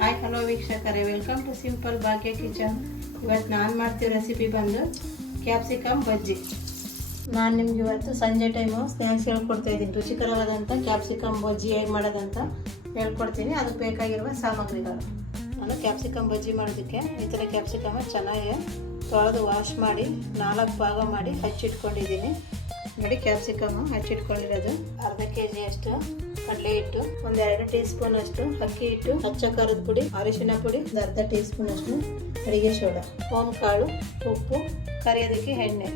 Hi hello ವೀಕ್ಷಕರೇ. Welcome to simple Bhagya kitchen ಇವತ್ತು ನಾನು ಮಾಡ್ತೀವಿ ರೆಸಿಪಿ ಬಂದು ಕ್ಯಾಪ್ಸಿಕಮ್ ಬಜ್ಜಿ. ನಾನು ನಿಮ್ಗೆ ಇವತ್ತು ಸಂಜೆ ಟೈಮು ಸ್ನ್ಯಾಕ್ಸ್ ಹೇಳ್ಕೊಡ್ತಾ ಇದ್ದೀನಿ. ರುಚಿಕರವಾದಂಥ ಕ್ಯಾಪ್ಸಿಕಮ್ ಬಜ್ಜಿ ಹೇಗೆ ಮಾಡೋದಂತ ಹೇಳ್ಕೊಡ್ತೀನಿ. ಅದಕ್ಕೆ ಬೇಕಾಗಿರುವ ಸಾಮಗ್ರಿಗಳು. ನಾನು ಕ್ಯಾಪ್ಸಿಕಮ್ ಬಜ್ಜಿ ಮಾಡೋದಕ್ಕೆ ಈ ಥರ ಕ್ಯಾಪ್ಸಿಕಮ್ ಚೆನ್ನಾಗಿ ತೊಳೆದು ವಾಶ್ ಮಾಡಿ, ನಾಲ್ಕು ಭಾಗ ಮಾಡಿ ಹಚ್ಚಿಟ್ಕೊಂಡಿದ್ದೀನಿ. ನೋಡಿ ಕ್ಯಾಪ್ಸಿಕಮ್ ಹಚ್ಚಿಟ್ಕೊಂಡಿರೋದು ಅರ್ಧ ಕೆ ಜಿ ಅಷ್ಟು ಕಡಲೆ ಹಿಟ್ಟು ಒಂದೆರಡು ಟೀ ಸ್ಪೂನ್ ಅಷ್ಟು ಅಕ್ಕಿ ಹಿಟ್ಟು ಹಚ್ಚ ಖಾರದ ಪುಡಿ ಅರಿಶಿನ ಪುಡಿ ಒಂದು ಅರ್ಧ ಟೀ ಸ್ಪೂನ್ ಅಷ್ಟು ಅಡಿಗೆ ಸೋಡಾ ಓಮ್ ಕಾಳು ಉಪ್ಪು ಕರಿಯೋದಕ್ಕೆ ಎಣ್ಣೆ.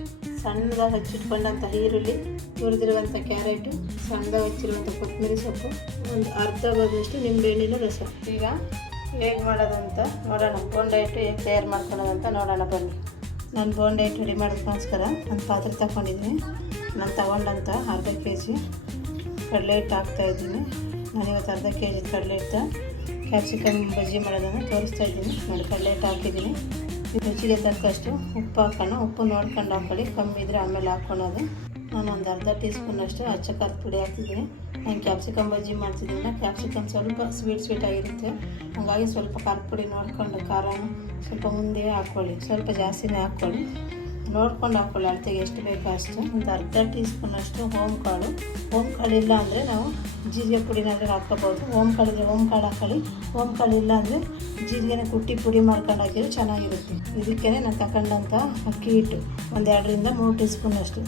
ಸಣ್ಣದಾಗಿ ಹಚ್ಚಿಟ್ಕೊಂಡಂಥ ಈರುಳ್ಳಿ ಹುರಿದಿರುವಂಥ ಕ್ಯಾರೆಟು ಸಣ್ಣದಾಗಿ ಹಚ್ಚಿರುವಂಥ ಕೊತ್ತಂಬರಿ ಸೊಪ್ಪು ಒಂದು ಅರ್ಧ ಭಾಗದಷ್ಟು ನಿಂಬೆಹಣ್ಣಿನ ರಸ. ಈಗ ಹೇಗೆ ಮಾಡೋದಂತ ನೋಡೋಣ. ಬೋಂಡ ಹಿಟ್ಟು ಹೇಗೆ ತಯಾರು ಮಾಡ್ಕೊಳ್ಳೋದಂತ ನೋಡೋಣ ಬನ್ನಿ. ನಾನು ಬೋಂಡ ಹಿಟ್ಟು ರೆಡಿ ಮಾಡೋದಕ್ಕೋಸ್ಕರ ಒಂದು ಪಾತ್ರೆ ತಗೊಂಡಿದ್ದೀನಿ ನಾನು ತಗೊಂಡಂಥ ಅರ್ಧ ಕೆ ಜಿ ಕಡಲೆ ಹಿಟ್ಟು ಹಾಕ್ತಾ ಇದ್ದೀನಿ. ನಾನು ಇವತ್ತು ಅರ್ಧ ಕೆ ಜಿ ಕಡಲೆ ಹಿಟ್ಟು ಕ್ಯಾಪ್ಸಿಕಮ್, ಬಜ್ಜಿ ಮಾಡೋದನ್ನು ತೋರಿಸ್ತಾ ಇದ್ದೀನಿ. ನೋಡಿ ಕಡಲೆ ಹಿಟ್ಟು ಹಾಕಿದ್ದೀನಿ ರುಚಿಗೆ ತಕ್ಕಷ್ಟು ಉಪ್ಪು ಹಾಕೋಣ. ಉಪ್ಪು ನೋಡ್ಕೊಂಡು ಹಾಕೊಳ್ಳಿ. ಕಮ್ಮಿ ಇದ್ದರೆ ಆಮೇಲೆ ಹಾಕ್ಕೊಳೋದು ನಾನು ಒಂದು ಅರ್ಧ ಟೀ ಸ್ಪೂನಷ್ಟು ಅಚ್ಚ ಖಾರದ ಪುಡಿ ಹಾಕ್ತಿದ್ದೀನಿ. ನಾನು ಕ್ಯಾಪ್ಸಿಕಮ್, ಬಜ್ಜಿ ಮಾಡ್ತಿದ್ದೀನಿ. ಕ್ಯಾಪ್ಸಿಕಮ್ ಸ್ವಲ್ಪ ಸ್ವೀಟ್ ಸ್ವೀಟ್ ಆಗಿರುತ್ತೆ. ಹಾಗಾಗಿ ಸ್ವಲ್ಪ ಖಾರದ ಪುಡಿ ನೋಡ್ಕೊಂಡು ಖಾರ ಸ್ವಲ್ಪ ಮುಂದೆ ಹಾಕ್ಕೊಳ್ಳಿ. ಸ್ವಲ್ಪ ಜಾಸ್ತಿನೇ ಹಾಕ್ಕೊಳ್ಳಿ. ನೋಡ್ಕೊಂಡು ಹಾಕ್ಕೊಳ್ಳಿ ಅಳತೆಗೆ ಎಷ್ಟು ಬೇಕೋ ಅಷ್ಟು. ಒಂದು ಅರ್ಧ ಟೀ ಸ್ಪೂನಷ್ಟು ಓಮ್ ಕಾಳು. ಓಮ್ ಕಾಳು ಇಲ್ಲ ಅಂದರೆ ನಾವು ಜೀರಿಗೆ ಪುಡಿನಾದ್ರೂ ಹಾಕ್ಕೋಬೋದು. ಓಮ್ ಕಾಳಿದ್ರೆ ಓಮ್ ಕಾಳು ಹಾಕೊಳ್ಳಿ ಓಮ್ ಕಾಳು ಇಲ್ಲ ಅಂದರೆ ಜೀರಿಗೆನ ಕುಟ್ಟಿ ಪುಡಿ ಮಾಡ್ಕೊಂಡು ಹಾಕಿದ್ರೆ ಚೆನ್ನಾಗಿರುತ್ತೆ. ಇದಕ್ಕೇ ನಾನು ತಗೊಂಡಂಥ ಅಕ್ಕಿ ಹಿಟ್ಟು. ಒಂದು ಎರಡರಿಂದ ಮೂರು ಟೀ ಸ್ಪೂನಷ್ಟು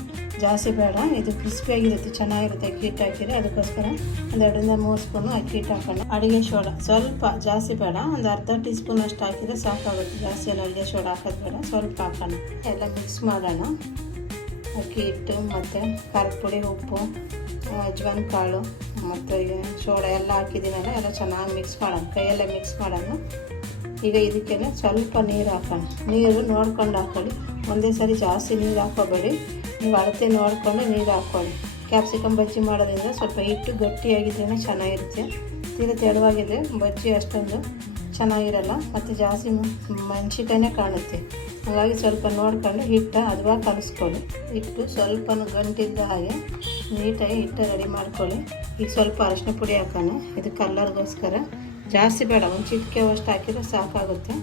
ಜಾಸ್ತಿ ಬೇಡ, ಇದು ಕ್ರಿಸ್ಪಿಯಾಗಿರುತ್ತೆ ಚೆನ್ನಾಗಿರುತ್ತೆ ಅಕ್ಕಿ ಹಿಟ್ಟು ಹಾಕಿದರೆ. ಅದಕ್ಕೋಸ್ಕರ ಒಂದು ಎರಡರಿಂದ ಮೂರು ಸ್ಪೂನು ಅಕ್ಕಿ ಹಿಟ್ಟು ಹಾಕೊಂಡು ಅಡುಗೆ ಸೋಡಾ ಸ್ವಲ್ಪ ಜಾಸ್ತಿ ಬೇಡ, ಒಂದು ಅರ್ಧ ಟೀ ಸ್ಪೂನ್ ಅಷ್ಟು ಹಾಕಿದರೆ ಸಾಕಾಗುತ್ತೆ. ಜಾಸ್ತಿ ಎಲ್ಲ ಅಡುಗೆ ಸೋಡಾ ಹಾಕೋದು ಬೇಡ, ಸ್ವಲ್ಪ ಹಾಕೋಣ. ಎಲ್ಲ ಮಿಕ್ಸ್ ಮಾಡೋಣ. ಅಕ್ಕಿ ಹಿಟ್ಟು ಮತ್ತು ಖಾರದ ಉಪ್ಪು ಅಜ್ವಾನ್ ಕಾಳು ಮತ್ತು ಸೋಡಾ ಎಲ್ಲ ಹಾಕಿದ್ದೀನಲ್ಲ ಎಲ್ಲ ಚೆನ್ನಾಗಿ ಮಿಕ್ಸ್ ಮಾಡೋಣ. ಕೈಯಲ್ಲೇ ಮಿಕ್ಸ್ ಮಾಡೋಣ. ಈಗ ಇದಕ್ಕೆ ಸ್ವಲ್ಪ ನೀರು ಹಾಕೋಣ. ನೀರು ನೋಡ್ಕೊಂಡು ಹಾಕೊಳ್ಳಿ. ಒಂದೇ ಸರಿ ಜಾಸ್ತಿ ನೀರು ಹಾಕೋಬೇಡಿ. ನೀವು ಅಳತೆ ನೋಡಿಕೊಂಡು ನೀರು ಹಾಕ್ಕೊಳ್ಳಿ ಕ್ಯಾಪ್ಸಿಕಮ್ ಬಜ್ಜಿ ಮಾಡೋದ್ರಿಂದ ಸ್ವಲ್ಪ ಹಿಟ್ಟು ಗಟ್ಟಿಯಾಗಿದ್ದೇನೆ ಚೆನ್ನಾಗಿರುತ್ತೆ. ತೀರ ತೆಳುವಾಗಿದೆ ಬಜ್ಜಿ ಅಷ್ಟೊಂದು ಚೆನ್ನಾಗಿರಲ್ಲ. ಮತ್ತು ಜಾಸ್ತಿ ಮೆಣಸಿಕಾಯಿನೇ ಕಾಣುತ್ತೆ. ಹಾಗಾಗಿ ಸ್ವಲ್ಪ ನೋಡ್ಕೊಂಡು ಹಿಟ್ಟು ಅದುವಾಗ ಕಲಿಸ್ಕೊಳ್ಳಿ. ಹಿಟ್ಟು ಸ್ವಲ್ಪ ಗಂಟಿದ್ದ ಹಾಗೆ ನೀಟಾಗಿ ಹಿಟ್ಟು ರೆಡಿ ಮಾಡ್ಕೊಳ್ಳಿ. ಈಗ ಸ್ವಲ್ಪ ಅರಿಶಿನ ಪುಡಿ ಹಾಕೋಣ. ಇದು ಕಲ್ಲರ್ಗೋಸ್ಕರ. ಜಾಸ್ತಿ ಬೇಡ, ಒಂದು ಚಿಟಿಕೆ ಅಷ್ಟು ಹಾಕಿದ್ರೆ ಸಾಕಾಗುತ್ತೆ.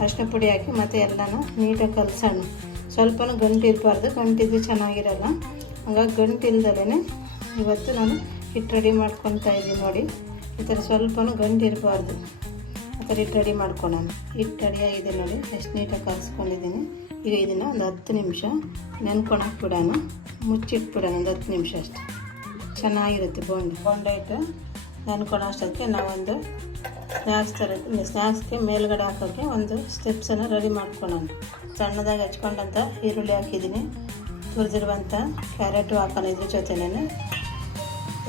ಅರಿಶಿನ ಪುಡಿ ಹಾಕಿ ಮತ್ತು ಎಲ್ಲನೂ ನೀಟಾಗಿ ಕಲಸೋಣ. ಸ್ವಲ್ಪ ಗಂಟು ಇರಬಾರ್ದು ಗಂಟಿದ್ದು ಚೆನ್ನಾಗಿರಲ್ಲ. ಹಾಗಾಗಿ ಗಂಟು ಇಲ್ದಲೇ ಇವತ್ತು ನಾನು ಹಿಟ್ಟು ರೆಡಿ ಮಾಡ್ಕೊತಾ ಇದ್ದೀನಿ ನೋಡಿ. ಈ ಥರ ಸ್ವಲ್ಪ ಗಂಟು ಇರಬಾರ್ದು ಹಿಟ್ಟು ರೆಡಿ ಮಾಡ್ಕೊಳ್ಳೋಣ ಹಿಟ್ಟು ರೆಡಿಯಾಗಿದೆ ನೋಡಿ, ಎಷ್ಟು ನೀಟಾಗಿ ಕಲಿಸ್ಕೊಂಡಿದ್ದೀನಿ. ಈಗ ಇದನ್ನು ಒಂದು ಹತ್ತು ನಿಮಿಷ ನೆನ್ಕೊಳಕ್ಕೆ ಬಿಡೋಣ. ಮುಚ್ಚಿಟ್ಬಿಡೋಣ ಒಂದು ಹತ್ತು ನಿಮಿಷ ಅಷ್ಟೆ. ಚೆನ್ನಾಗಿರುತ್ತೆ ಬೋಂಡ ಬೋಂಡ ಇಟ್ಟು ನೆನ್ಕೊಳೋ ಅಷ್ಟಕ್ಕೆ ನಾವೊಂದು ಸ್ನ್ಯಾಕ್ಸ್ ಥರ ಸ್ನ್ಯಾಕ್ಸ್ಗೆ ಮೇಲ್ಗಡೆ ಹಾಕೋಕ್ಕೆ ಒಂದು ಸ್ಟೆಪ್ಸನ್ನು ರೆಡಿ ಮಾಡ್ಕೊಳ್ಳೋಣ ಸಣ್ಣದಾಗಿ ಹಚ್ಕೊಂಡಂಥ ಈರುಳ್ಳಿ ಹಾಕಿದ್ದೀನಿ. ತುರಿದಿರುವಂಥ ಕ್ಯಾರೆಟು ಹಾಕೋಣ ಇದ್ರ ಜೊತೆನೇ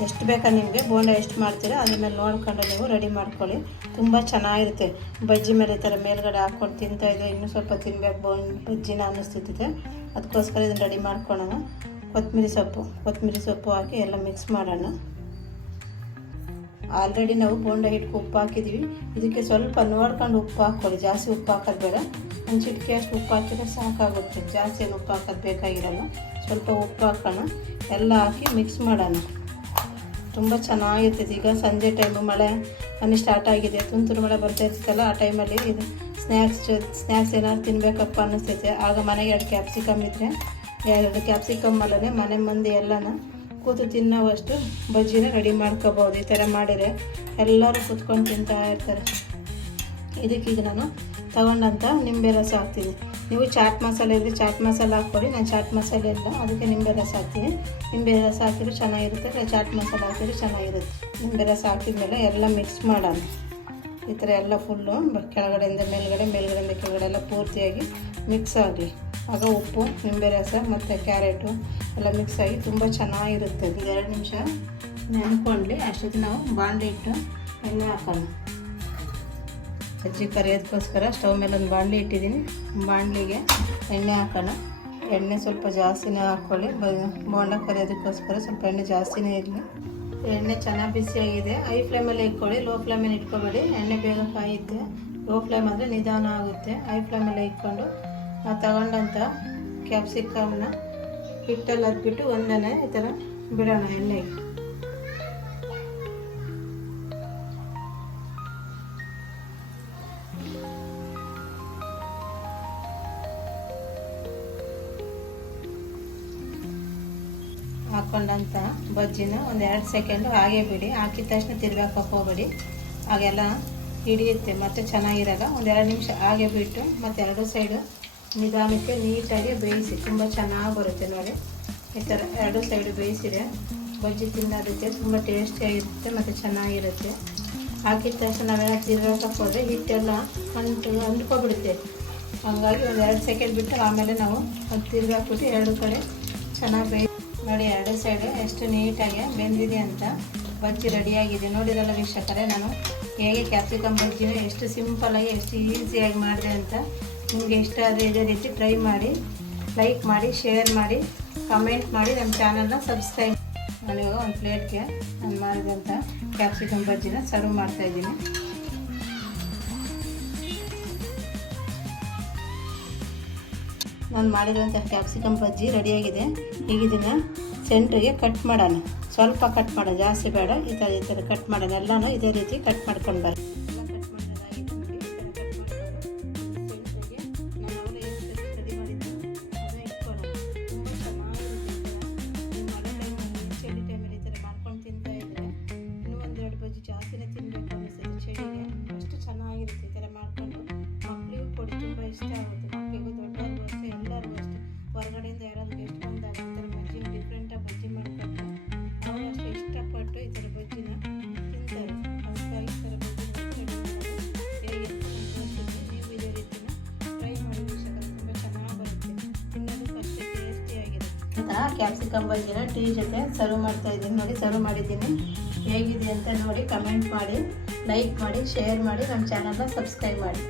ಎಷ್ಟು ಬೇಕಾ ನಿಮಗೆ? ಬೋಂಡ ಎಷ್ಟು ಮಾಡ್ತೀರೋ? ಮೇಲೆ ನೋಡ್ಕೊಂಡು ನೀವು ರೆಡಿ ಮಾಡ್ಕೊಳ್ಳಿ. ತುಂಬ ಚೆನ್ನಾಗಿರುತ್ತೆ. ಬಜ್ಜಿ ಮೇಲೆ ಥರ ಮೇಲ್ಗಡೆ ಹಾಕ್ಕೊಂಡು ಇದೆ ಇನ್ನೂ ಸ್ವಲ್ಪ ತಿನ್ಬೇಕು ಬೋನ್ ಬಜ್ಜಿನ ಅನ್ನಿಸ್ತಿದ್ದೆ ಅದಕ್ಕೋಸ್ಕರ ಇದನ್ನು ರೆಡಿ ಮಾಡ್ಕೊಳ್ಳೋಣ. ಕೊತ್ತಂಬರಿ ಸೊಪ್ಪು. ಕೊತ್ತಂಬರಿ ಸೊಪ್ಪು ಹಾಕಿ ಎಲ್ಲ ಮಿಕ್ಸ್ ಮಾಡೋಣ. ಆಲ್ರೆಡಿ ನಾವು ಬೋಂಡ ಹಿಟ್ಟು ಉಪ್ಪು ಹಾಕಿದ್ದೀವಿ. ಇದಕ್ಕೆ ಸ್ವಲ್ಪ ನೋಡ್ಕೊಂಡು ಉಪ್ಪು ಹಾಕ್ಕೊಳ್ಳಿ. ಜಾಸ್ತಿ ಉಪ್ಪು ಹಾಕೋದು ಬೇಡ. ಒಂದು ಚಿಟಿಕೆ ಅಷ್ಟು ಉಪ್ಪು ಹಾಕಿದ್ರೆ ಸಾಕಾಗುತ್ತೆ. ಜಾಸ್ತಿ ಏನು ಉಪ್ಪು ಹಾಕೋದು ಬೇಕಾಗಿರಲ್ಲ. ಸ್ವಲ್ಪ ಉಪ್ಪು ಹಾಕೋಣ. ಎಲ್ಲ ಹಾಕಿ ಮಿಕ್ಸ್ ಮಾಡೋಣ. ತುಂಬ ಚೆನ್ನಾಗಿರ್ತೈತಿ ಈಗ ಸಂಜೆ ಟೈಮು ಮಳೆ ಮನೆ ಸ್ಟಾರ್ಟ್ ಆಗಿದೆ. ತುಂತುರು ಮಳೆ ಬರ್ತಾ ಇರ್ತೈತಲ್ಲ ಆ ಟೈಮಲ್ಲಿ ಇದು ಸ್ನ್ಯಾಕ್ಸ್ ಸ್ನ್ಯಾಕ್ಸ್ ಏನಾದ್ರು ತಿನ್ನಬೇಕಪ್ಪ ಅನ್ನಿಸ್ತೈತೆ ಆಗ ಮನೆಗೆ ಎರಡು ಕ್ಯಾಪ್ಸಿಕಮ್ ಇದ್ದರೆ ಎರಡು ಕ್ಯಾಪ್ಸಿಕಮ್ ಅಲ್ಲದೆ ಮನೆ ಮಂದಿ ಎಲ್ಲನ ಕೂತು ತಿನ್ನೋವಷ್ಟು ಬಜ್ಜಿನ ರೆಡಿ ಮಾಡ್ಕೋಬೋದು. ಈ ಥರ ಮಾಡಿದರೆ ಎಲ್ಲರೂ ಕೂತ್ಕೊಂಡು ತಿಂತಾ ಇರ್ತಾರೆ. ಇದಕ್ಕೀಗ ನಾನು ತಗೊಂಡಂಥ ನಿಂಬೆ ರಸ ಹಾಕ್ತೀನಿ ನೀವು ಚಾಟ್ ಮಸಾಲೆ ಇದ್ದರೆ ಚಾಟ್ ಮಸಾಲೆ ಹಾಕ್ಕೊಡಿ, ನಾನು ಚಾಟ್ ಮಸಾಲೆ ಇಲ್ಲ ಅದಕ್ಕೆ ನಿಂಬೆ ರಸ ಹಾಕ್ತೀನಿ. ನಿಂಬೆ ರಸ ಹಾಕಿದ್ರೆ ಚೆನ್ನಾಗಿರುತ್ತೆ, ಇಲ್ಲ ಚಾಟ್ ಮಸಾಲೆ ಹಾಕಿದ್ರೆ ಚೆನ್ನಾಗಿರುತ್ತೆ. ನಿಂಬೆ ರಸ ಹಾಕಿದ್ಮೇಲೆ ಎಲ್ಲ ಮಿಕ್ಸ್ ಮಾಡೋಣ. ಈ ಥರ ಎಲ್ಲ ಫುಲ್ಲು ಕೆಳಗಡೆಯಿಂದ ಮೇಲ್ಗಡೆ, ಮೇಲ್ಗಡೆಯಿಂದ ಕೆಳಗಡೆ ಎಲ್ಲ ಪೂರ್ತಿಯಾಗಿ ಮಿಕ್ಸ್ ಆಗಲಿ. ಆಗ ಉಪ್ಪು, ನಿಂಬೆ ರಸ ಮತ್ತು ಕ್ಯಾರೆಟು ಎಲ್ಲ ಮಿಕ್ಸ್ ಆಗಿ ತುಂಬ ಚೆನ್ನಾಗಿರುತ್ತೆ. ಎರಡು ನಿಮಿಷ ನೆನ್ಕೊಂಡ್ಲಿ, ಅಷ್ಟೊತ್ತಿಗೆ ನಾವು ಬಾಂಡೆ ಇಟ್ಟು ಎಣ್ಣೆ ಹಾಕೋಣ. ಅಜ್ಜಿ ಕರಿಯೋದಕ್ಕೋಸ್ಕರ ಸ್ಟವ್ ಮೇಲೆ ಒಂದು ಬಾಣಲಿ ಇಟ್ಟಿದ್ದೀನಿ. ಬಾಣಲಿಗೆ ಎಣ್ಣೆ ಹಾಕೋಣ. ಎಣ್ಣೆ ಸ್ವಲ್ಪ ಜಾಸ್ತಿನೇ ಹಾಕ್ಕೊಳ್ಳಿ. ಬೋಂಡ ಕರಿಯೋದಕ್ಕೋಸ್ಕರ ಸ್ವಲ್ಪ ಎಣ್ಣೆ ಜಾಸ್ತಿನೇ ಇರಲಿ. ಎಣ್ಣೆ ಚೆನ್ನಾಗಿ ಬಿಸಿಯಾಗಿದೆ. ಹೈ ಫ್ಲೇಮಲ್ಲಿ ಇಟ್ಕೊಳ್ಳಿ. ಲೋ ಫ್ಲೇಮಲ್ಲಿ ಇಟ್ಕೊಬೇಡಿ. ಎಣ್ಣೆ ಬೇಗ ಕಾಯುತ್ತೆ ಲೋ ಫ್ಲೇಮ್ ಅಂದರೆ ನಿಧಾನ ಆಗುತ್ತೆ. ಹೈ ಫ್ಲೇಮಲ್ಲಿ ಇಟ್ಕೊಂಡು ನಾವು ತಗೊಂಡಂಥ ಕ್ಯಾಪ್ಸಿಕಮ್ನ ಹಿಟ್ಟಲ್ಲಿ ಹದ್ಬಿಟ್ಟು ಒಂದನೇ ಈ ಥರ ಬಿಡೋಣ ಎಣ್ಣೆಗೆ. ಹಾಕ್ಕೊಂಡಂಥ ಬಜ್ಜಿನ ಒಂದು ಎರಡು ಸೆಕೆಂಡು ಹಾಗೆ ಬಿಡಿ. ಹಾಕಿದ ತಕ್ಷಣ ತಿರ್ಗಾಕಕ್ಕೆ ಹೋಗ್ಬೇಡಿ ಹಾಗೆಲ್ಲ ಹಿಡಿಯುತ್ತೆ. ಮತ್ತು ಚೆನ್ನಾಗಿರಲ್ಲ. ಒಂದು ಎರಡು ನಿಮಿಷ ಹಾಗೆ ಬಿಟ್ಟು ಮತ್ತು ಎರಡು ಸೈಡು ನಿಧಾನಕ್ಕೆ ನೀಟಾಗಿ ಬೇಯಿಸಿ. ತುಂಬ ಚೆನ್ನಾಗಿ ಬರುತ್ತೆ ನೋಡಿ. ಈ ಥರ ಎರಡು ಸೈಡು ಬೇಯಿಸಿದೆ ಬಜ್ಜಿ ತಿನ್ನೋದಕ್ಕೆ ತುಂಬ ಟೇಸ್ಟಿಯಾಗಿರುತ್ತೆ ಮತ್ತು ಚೆನ್ನಾಗಿರುತ್ತೆ. ಹಾಕಿದ ತಕ್ಷಣ ನಾವೆಲ್ಲ ತಿರ್ಗಾಕಕ್ಕೆ ಹೋದರೆ ಹಿಟ್ಟೆಲ್ಲ ಅಂಟು ಅಂಟ್ಕೊಬಿಡುತ್ತೆ. ಹಂಗಾಗಿ ಒಂದು ಎರಡು ಸೆಕೆಂಡ್ ಬಿಟ್ಟು ಆಮೇಲೆ ನಾವು ಅದು ತಿರ್ಗಾಕ್ಬಿಟ್ಟು ಎರಡು ಕಡೆ ಚೆನ್ನಾಗಿ ಬೇಯಿ ನೋಡಿ, ಎರಡು ಸೈಡು ಎಷ್ಟು ನೀಟಾಗಿ ಬೆಂದಿದೆ ಅಂತ ಬಜ್ಜಿ ರೆಡಿಯಾಗಿದೆ. ನೋಡಿರಲ್ಲ ವೀಕ್ಷಕರೇ, ನಾನು ಹೇಗೆ ಕ್ಯಾಪ್ಸಿಕಮ್ ಬಜ್ಜಿನ ಎಷ್ಟು ಸಿಂಪಲಾಗಿ ಎಷ್ಟು ಈಸಿಯಾಗಿ ಮಾಡಿದೆ ಅಂತ ನಿಮಗೆ ಇಷ್ಟ ಆದರೆ ಇದೇ ರೀತಿ ಟ್ರೈ ಮಾಡಿ ಲೈಕ್ ಮಾಡಿ ಶೇರ್ ಮಾಡಿ ಕಮೆಂಟ್ ಮಾಡಿ, ನಮ್ಮ ಚಾನಲ್ನ ಸಬ್ಸ್ಕ್ರೈಬ್ ನಾನಿವಾಗ ಒಂದು ಪ್ಲೇಟ್ಗೆ ನಾನು ಮಾಡಿದಂಥ ಕ್ಯಾಪ್ಸಿಕಮ್ ಬಜ್ಜಿನ ಸರ್ವ್ ಮಾಡ್ತಾಯಿದ್ದೀನಿ ನಾನು ಮಾಡಿರುವಂಥ ಕ್ಯಾಪ್ಸಿಕಮ್ ಬಜ್ಜಿ ರೆಡಿಯಾಗಿದೆ. ಈಗ ಇದನ್ನು ಸೆಂಟ್ರಿಗೆ ಕಟ್ ಮಾಡೋಣ. ಸ್ವಲ್ಪ ಕಟ್ ಮಾಡೋಣ. ಜಾಸ್ತಿ ಬೇಡ. ಈ ಥರ ಈ ಥರ ಕಟ್ ಮಾಡೋಣ. ಎಲ್ಲನೂ ಇದೇ ರೀತಿ ಕಟ್ ಮಾಡ್ಕೊಂಡು ಬರ ಹೊರಗಡೆಯಿಂದ ಯಾರಾದರೂ ಗೆಸ್ಟ್ ಬಂದಾಗ ಈ ಥರ ಬಜ್ಜಿ ಡಿಫ್ರೆಂಟಾಗಿ ಬಜ್ಜಿ ಮಾಡಿಕೊಟ್ಟು ಅವರು ಅಷ್ಟು ಇಷ್ಟಪಟ್ಟು ಈ ಥರ ಬಜ್ಜಿನ ತಿಂತಾರೆ. ಅದಕ್ಕಾಗಿ ಈ ಥರ ಬಜ್ಜಿ ಚೆನ್ನಾಗಿ ಬರುತ್ತೆ. ಕ್ಯಾಪ್ಸಿಕಮ್ ಬಜ್ಜಿನ ಟೀ ಜೊತೆ ಸರ್ವ್ ಮಾಡ್ತಾ ಇದ್ದೀನಿ ನೋಡಿ ಸರ್ವ್ ಮಾಡಿದ್ದೀನಿ. ಹೇಗಿದೆ ಅಂತ ನೋಡಿ ಕಮೆಂಟ್ ಮಾಡಿ ಲೈಕ್ ಮಾಡಿ ಶೇರ್ ಮಾಡಿ, ನಮ್ಮ ಚಾನಲ್ನ ಸಬ್ಸ್ಕ್ರೈಬ್ ಮಾಡಿ.